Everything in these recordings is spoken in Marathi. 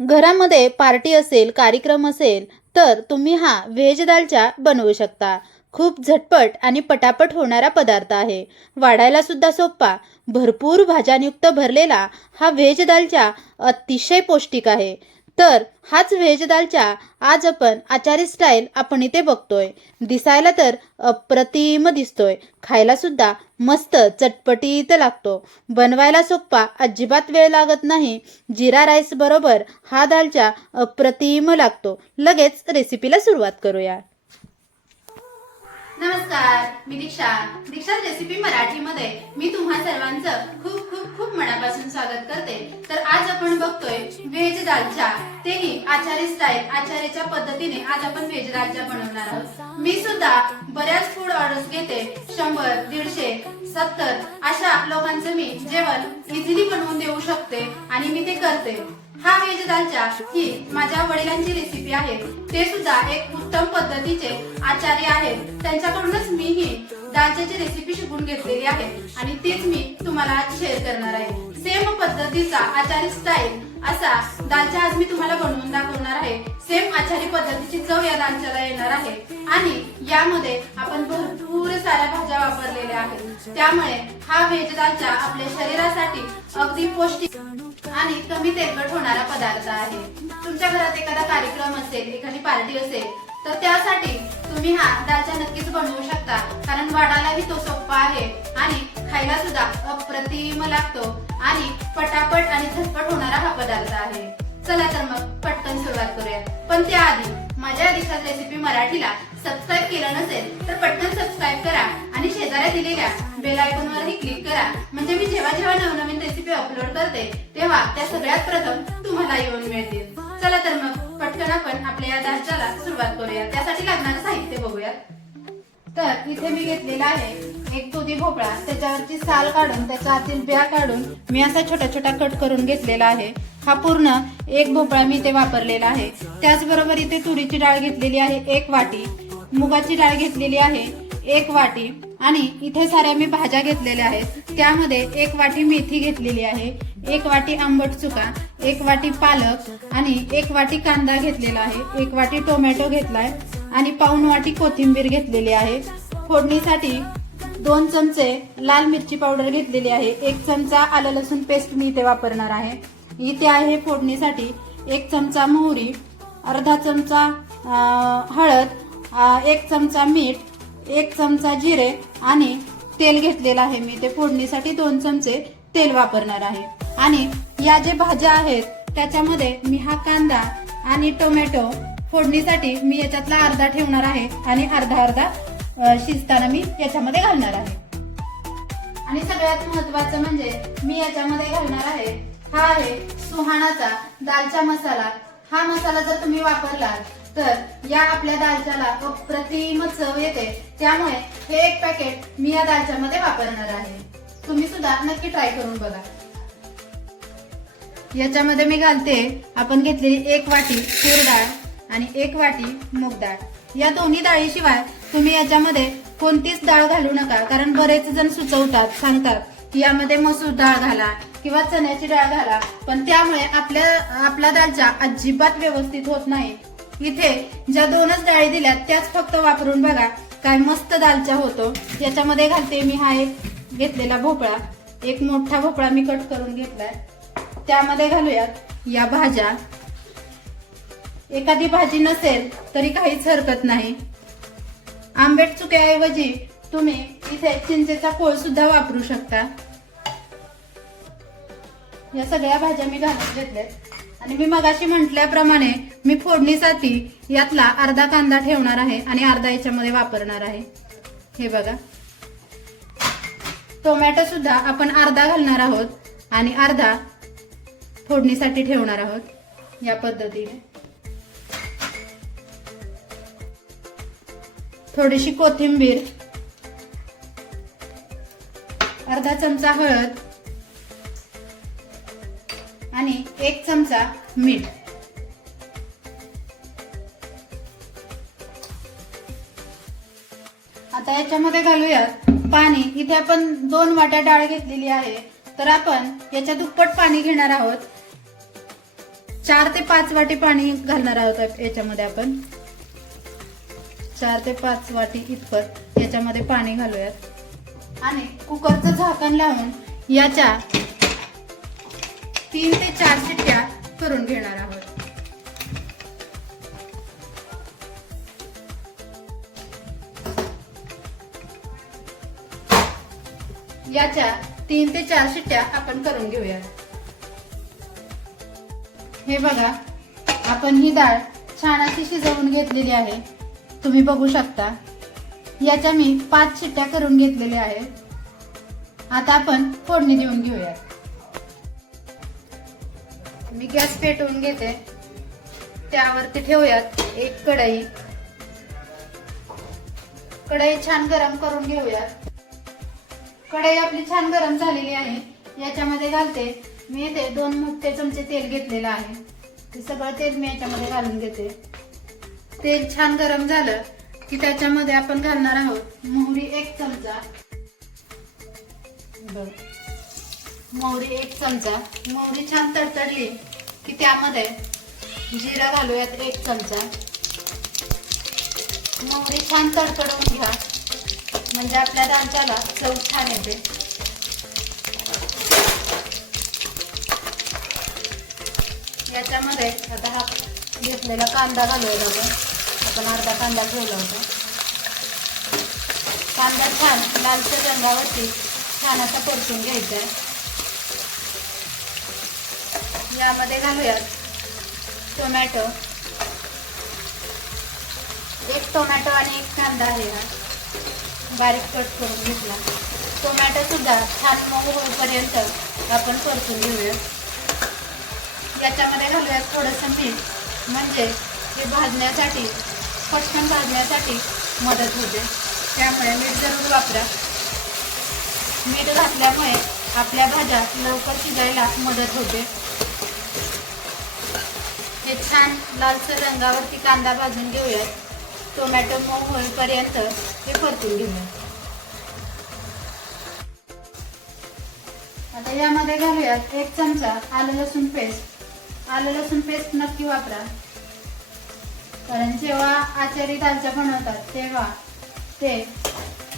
घरामध्ये पार्टी असेल कार्यक्रम असेल तर तुम्ही हा व्हेज दालचा बनवू शकता. खूप झटपट आणि पटापट होणारा पदार्थ आहे. वाढायला सुद्धा सोपा. भरपूर भाज्यांयुक्त भरलेला हा व्हेज दालचा अतिशय पौष्टिक आहे. तर हाच व्हेज दालचा आज आपण आचारी स्टाईल आपण इथे बघतोय. दिसायला तर अप्रतिम दिसतोय. खायला सुद्धा मस्त चटपटीत लागतो. बनवायला सोप्पा अजिबात वेळ लागत नाही. जिरा राईस बरोबर हा दालचा अप्रतिम लागतो. लगेच रेसिपीला सुरुवात करूया. नमस्कार मी दीक्षा. दीक्षा रेसिपी मराठीमध्ये मी तुम्हा सर्वांचं खूप खूप खूप मनापासून स्वागत करते. तर आज आपण बघतोय व्हेज दालचा. तेही आचारी स्टाईल आचार्याच्या पद्धतीने आज आपण व्हेज दालचा बनवणार आहोत. मी सुद्धा बऱ्याच फूड ऑर्डर्स घेते. शंभर दीडशे सत्तर अशा लोकांचं मी जेवण इझिली बनवून देऊ शकते आणि मी ते करते. हा व्हेज दालचा ही माझ्या वडिलांची रेसिपी आहे. ते सुद्धा एक उत्तम पद्धतीचे आचार्य आहेत. त्यांच्याकडूनच मी ही दालच्याची रेसिपी शिकून घेतलेली आहे आणि तीच मी तुम्हाला आज शेअर करणार आहे. सेम पद्धतीचा आचारी स्टाईल असा दालचा आज मी तुम्हाला बनवून दाखवणार आहे. सेम आचारी पद्धतीची चव या दालच्याला येणार आहे. आणि यामध्ये आपण भरपूर साऱ्या भाज्या वापरलेल्या आहेत. त्यामुळे हा व्हेज दालचा आपल्या शरीरासाठी अगदी पौष्टिक आणि कमी तेलकट होणारा पदार्थ आहे. तुमच्या घरात एखादा कार्यक्रम असेल एखादी पार्टी असेल तर त्यासाठी तुम्ही हा दालचा नक्कीच बनवू शकता. कारण वाढायलाही तो सोपा आहे आणि खायला सुद्धा अप्रतिम लागतो. आणि पटापट आणि झटपट होणारा हा पदार्थ आहे. चला तर मग पटकन सुरुवात करूया. पण त्याआधी माझ्या दिशात रेसिपी मराठीला सबस्क्राईब केलं नसेल तर पटकन सबस्क्राईब करा आणि शेजाऱ्या दिलेल्या बेल आयकॉनवरही क्लिक करा. म्हणजे मी जेव्हा जेव्हा नवनवीन रेसिपी अपलोड करते तेव्हा त्या सगळ्यात प्रथम तुम्हाला येऊन मिळतील. चला तर मग पटकन आपण आपल्या या दालच्याला सुरुवात करूया. त्यासाठी लागणारं साहित्य बघूया तर इथे मी घेतलेला आहे एक दुधी भोपळा. त्याच्यावरची साल काढून त्याच्या आतील ब्या काढून मी असा छोटा छोटा कट करून घेतलेला आहे. हा पूर्ण एक भोपळा मी इथे वापरलेला आहे. त्याचबरोबर इथे तुरीची डाळ घेतलेली आहे एक वाटी. मुगाची डाळ घेतलेली आहे एक वाटी. आणि इथे साऱ्या मी भाज्या घेतलेल्या आहेत. त्यामध्ये एक वाटी मेथी घेतलेली आहे एक वाटी आंबट चुका एक वाटी पालक आणि एक वाटी कांदा घेतलेला आहे एक वाटी टोमॅटो घेतलाय आणि पाऊन वाटी कोथिंबीर घेतलेली आहे. फोडणीसाठी दोन चमचे लाल मिरची पावडर घेतलेली आहे एक चमचा आलं लसूण पेस्ट मी इथे वापरणार आहे. इथे आहे फोडणीसाठी एक चमचा मोहरी अर्धा चमचा हळद एक चमचा मीठ एक चमचा जिरे आणि तेल घेतलेलं आहे मी. ते फोडणीसाठी दोन चमचे तेल वापरणार आहे. आणि या जे भाज्या आहेत त्याच्यामध्ये मी हा कांदा आणि टोमॅटो फोडणीसाठी मी याच्यातला अर्धा ठेवणार आहे आणि अर्धा अर्धा शिजताना मी याच्यामध्ये घालणार आहे. आणि सगळ्यात महत्वाचं म्हणजे मी याच्यामध्ये घालणार आहे हा आहे सुहाणाचा दालचा मसाला. हा मसाला जर तुम्ही वापरला तर या आपल्या दालच्याला अप्रतिम चव येते. त्यामुळे हे एक पॅकेट मी या दालच्यामध्ये वापरणार आहे. तुम्ही सुद्धा नक्की ट्राय करून बघा. याच्यामध्ये मी घालते आपण घेतलेली एक वाटी तूर डाळ आणि एक वाटी मूग डाळ. या दोन्ही डाळीशिवाय तुम्ही याच्यामध्ये कोणतीच डाळ घालू नका कारण बरेच जण सुचवतात सांगतात की यामध्ये मसूर डाळ घाला किंवा चण्याची डाळ घाला. पण त्यामुळे आपल्या आपला दालचा अजिबात व्यवस्थित होत नाही. इथे ज्या दोनच डाळी दिल्यात त्याच फक्त वापरून बघा काय मस्त दालचा होतो. याच्यामध्ये घालते मी हा एक घेतलेला भोपळा. एक मोठा भोपळा मी कट करून घेतलाय. त्यामध्ये घालूयात या भाज्या. एखादी भाजी नसेल तरी काहीच हरकत नाही. आंबेट चुक्याऐवजी तुम्ही इथे चिंचेचा कोळ सुद्धा वापरू शकता. या सगळ्या भाज्या मी घालून घेतल्यात. आणि मी मगाशी म्हटल्याप्रमाणे मी फोडणीसाठी यातला अर्धा कांदा ठेवणार आहे आणि अर्धा याच्यामध्ये वापरणार आहे. हे बघा. टोमॅटो सुद्धा आपण अर्धा घालणार आहोत आणि अर्धा फोडणीसाठी ठेवणार आहोत या पद्धतीने. थोडीशी कोथिंबीर अर्धा चमचा हळद आणि एक चमचा मीठ. आता याच्यामध्ये घालूयात पाणी. इथे आपण दोन वाट्या डाळ घेतलेली आहे. तर आपण याच्या दुप्पट पाणी घेणार आहोत. चार ते पाच वाटी पाणी घालणार आहोत याच्यामध्ये आपण. चार ते पाच वाटी इतपत याच्यामध्ये पाणी घालूयात. आणि कुकरचं झाकण लावून याच्या तीन ते चार शिट्ट्या करून घेणार आहोत. याच्या तीन ते चार शिट्ट्या आपण करून घेऊयात. हे बघा आपण ही डाळ छान अशी शिजवून घेतलेली आहे. तुम्ही बघू शकता. याच्या मी पाच शिट्ट्या करून घेतलेल्या आहेत. आता आपण फोडणी देऊन घेऊयात. मी गॅस पेटवून घेते. त्यावरती ठेवूयात एक कढई. कढई छान गरम करून घेऊयात. कढई आपली छान गरम झालेली आहे. याच्यामध्ये घालते. मी इथे दोन मोठे चमचे तेल घेतलेलं आहे. ते सगळं तेल मी याच्यामध्ये घालून घेते. तेल छान गरम झालं की त्याच्यामध्ये आपण घालणार आहोत मोहरी एक चमचा. बघ. मोहरी एक चमचा. मोहरी छान तडतडली की त्यामध्ये जिरा घालूयात एक चमचा. मोहरी छान तडतडून घ्या. म्हणजे आपल्या दांच्याला चव छान येते. याच्यामध्ये आता हा घेतलेला कांदा घालूया आपण. आपण अर्धा कांदा ठेवला होता. कांदा छान लालच्या रंगावरती छान असा परतून घ्यायचा आहे. यामध्ये घालूयात टोमॅटो. एक टोमॅटो आणि एक कांदा आहे हा. बारीक कट करून घेतला. टोमॅटोसुद्धा छान मऊ होईपर्यंत आपण परतून घेऊया. याच्यामध्ये घालूयात थोडंसं मीठ. म्हणजे हे भाजण्यासाठी पटकन भाजण्यासाठी मदत होते. त्यामुळे मीठ जरूर वापरा. मीठ घातल्यामुळे आपल्या भाज्या लवकर शिजायला मदत होते. हे छान लालसर रंगावरती कांदा भाजून घेऊयात. टोमॅटो मऊ होईपर्यंत हे परतून घेऊया आता यामध्ये घालूयात एक चमचा आलं लसूण पेस्ट. आलं लसूण पेस्ट नक्की वापरा. कारण जेव्हा आचारी दालच्या बनवतात तेव्हा ते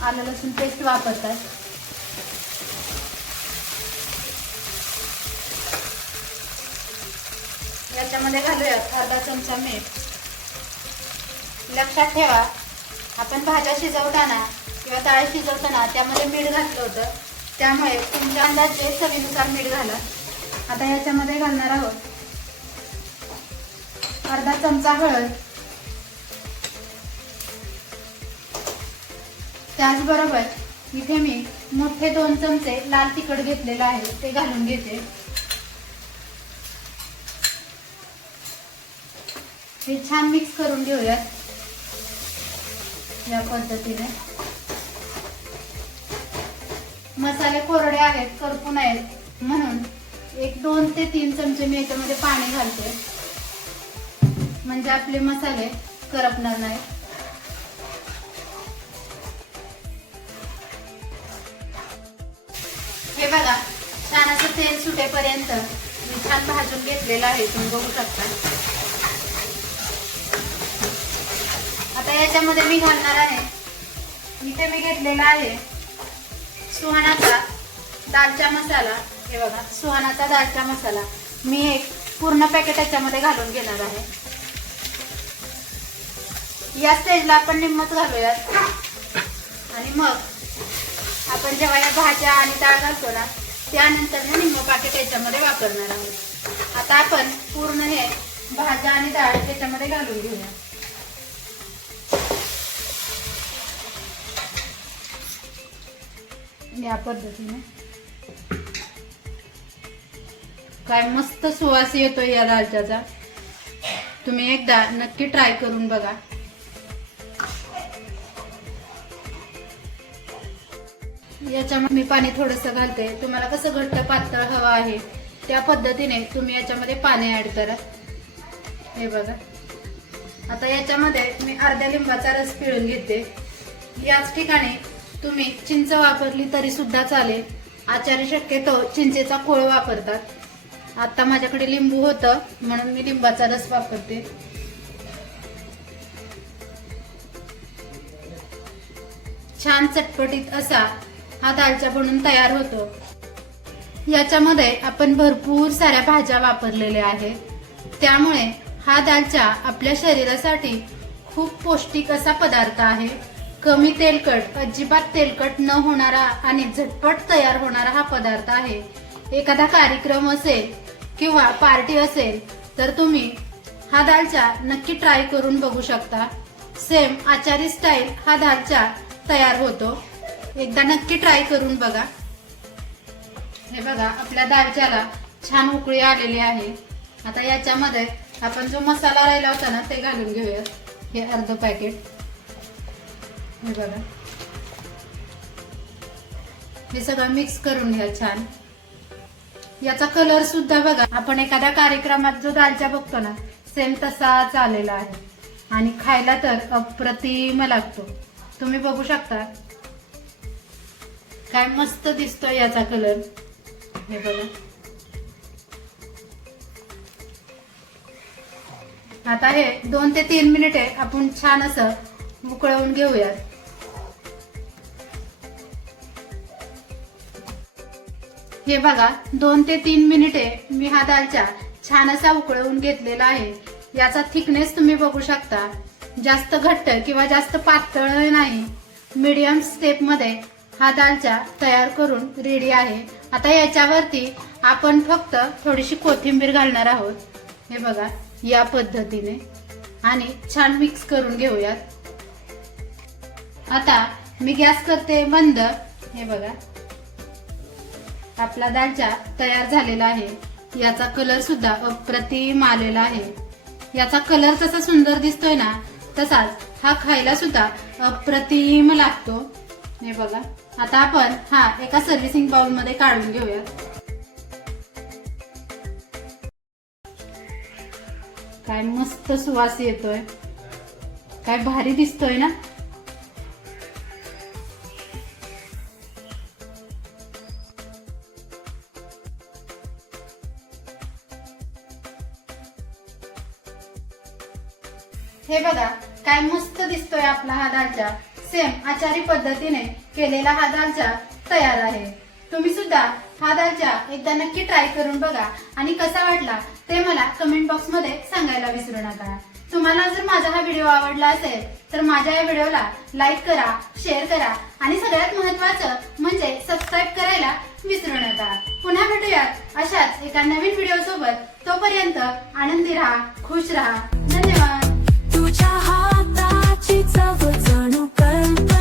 आलं लसूण पेस्ट वापरतात. याच्यामध्ये घालूयात अर्धा चमचा मीठ. लक्षात ठेवा आपण भाज्या शिजवताना किंवा डाळ शिजवताना त्यामध्ये मीठ घातलं होतं. त्यामुळे तुमच्या अंदाजे चवीनुसार मीठ घाला. आता याच्यामध्ये घालणार आहोत अर्धा चमचा हळद. त्याचबरोबर इथे मी मोठे दोन चमचे लाल तिखट घेतलेलं आहे ते घालून घेते. हे छान मिक्स करून घेऊयात. या पद्धतीने. मसाले कोरडे आहेत करपू आहेत. म्हणून एक दोन ते तीन चमचे मी याच्यामध्ये पाणी घालते. म्हणजे आपले मसाले करपणार नाही हे बघा छान असं तेल सुटेपर्यंत मी छान भाजून घेतलेलं आहे. तुम्ही बघू शकता. आता याच्यामध्ये मी घालणार आहे. इथे मी घेतलेला आहे सुहानाचा दालचा मसाला. हे बघा सुहानाचा दालचा मसाला. मी एक पूर्ण पॅकेट याच्यामध्ये घालून घेणार आहे. या स्टेजला आपण निम्मत घालूयात. आणि मग आपण जेव्हा या भाज्या आणि डाळ घालतो ना त्यानंतर मी निम्म पॅकेट याच्यामध्ये वापरणार आहोत आता आपण पूर्ण हे भाज्या आणि डाळ त्याच्यामध्ये घालून घेऊया. या पद्धतीने. काय मस्त सुवास येतोय या दालच्याचा. तुम्ही एकदा नक्की ट्राय करून बघा. याच्यामध्ये मी पाणी थोडस घालते. तुम्हाला कसं घट्ट पातळ हवं आहे त्या पद्धतीने तुम्ही याच्यामध्ये पाणी ऍड करा. हे बघा. आता याच्यामध्ये मी अर्ध्या लिंबाचा रस पिळून घेते. याच ठिकाणी तुम्ही चिंच वापरली तरी सुद्धा चालेल. आचारी शक्यतो चिंचेचा कोळ वापरतात. आता माझ्याकडे लिंबू होतं म्हणून मी लिंबाचा रस वापरते. छान चटपटीत असा हा दालचा बनून तयार होतो. याच्यामध्ये आपण भरपूर साऱ्या भाज्या वापरलेल्या आहेत. त्यामुळे हा दालचा आपल्या शरीरासाठी खूप पौष्टिक असा पदार्थ आहे. कमी तेलकट अजिबात तेलकट न होणारा आणि झटपट तयार होणारा हा पदार्थ आहे. एखादा कार्यक्रम असेल किंवा पार्टी असेल तर तुम्ही हा दालचा नक्की ट्राय करून बघू शकता. सेम आचारी स्टाईल हा दालचा तयार होतो. एकदा नक्की ट्राय करून बघा. हे बघा आपल्या दालच्याला छान उकळी आलेली आहे. आता याच्यामध्ये आपण जो मसाला राहिला होता ना ते घालून घेऊया हे अर्ध पॅकेट हे बघा. हे सगळं मिक्स करून घ्या छान. याचा कलर सुद्धा बघा. आपण एखाद्या कार्यक्रमात जो दालचा बघतो ना सेम तसाच आलेला आहे. आणि खायला तर अप्रतिम लागतो. तुम्ही बघू शकता. काय मस्त दिसतोय याचा कलर हे बघा. आता हे दोन ते तीन मिनिटे आपण छान असं उकळवून घेऊयात. हे बघा दोन ते तीन मिनिटे मी हा दालचा छान असा उकळवून घेतलेला आहे. याचा थिकनेस तुम्ही बघू शकता. जास्त घट्ट किंवा जास्त पातळ नाही. मीडियम स्टेपमध्ये हा दालचा तयार करून रेडी आहे. आता याच्यावरती आपण फक्त थोडीशी कोथिंबीर घालणार आहोत. हे बघा या पद्धतीने. आणि छान मिक्स करून घेऊयात. आता मी गॅस करते बंद. हे बघा. आपला दालचा तयार झालेला आहे. याचा कलर सुद्धा अप्रतिम आलेला आहे. याचा कलर जसा सुंदर दिसतोय ना तसाच हा खायला सुद्धा अप्रतिम लागतो. हे बघा. आता आपण हा एका सर्व्हिसिंग बाउलमध्ये काढून घेऊया. काय मस्त सुवास येतोय. काय भारी दिसतोय ना? हे बघा काय मस्त दिसतोय आपला हा दालचा. सेम आचारी पद्धतीने केलेला हा दालचा तयार आहे. तुम्ही सुद्धा हा दालचा एकदा नक्की ट्राय करून बघा. आणि कसा वाटला ते मला कमेंट बॉक्समध्ये सांगायला विसरू नका. तुम्हाला जर माझा हा व्हिडिओ आवडला असेल तर माझ्या या व्हिडिओला लाईक करा शेअर करा. आणि सगळ्यात महत्वाचं म्हणजे सबस्क्राईब करायला विसरू नका. पुन्हा भेटूयात अशाच एका नवीन व्हिडिओ सोबत. तोपर्यंत आनंदी राहा खुश राहा. धन्यवाद. तुझ्या हाताची चव जणू कल्प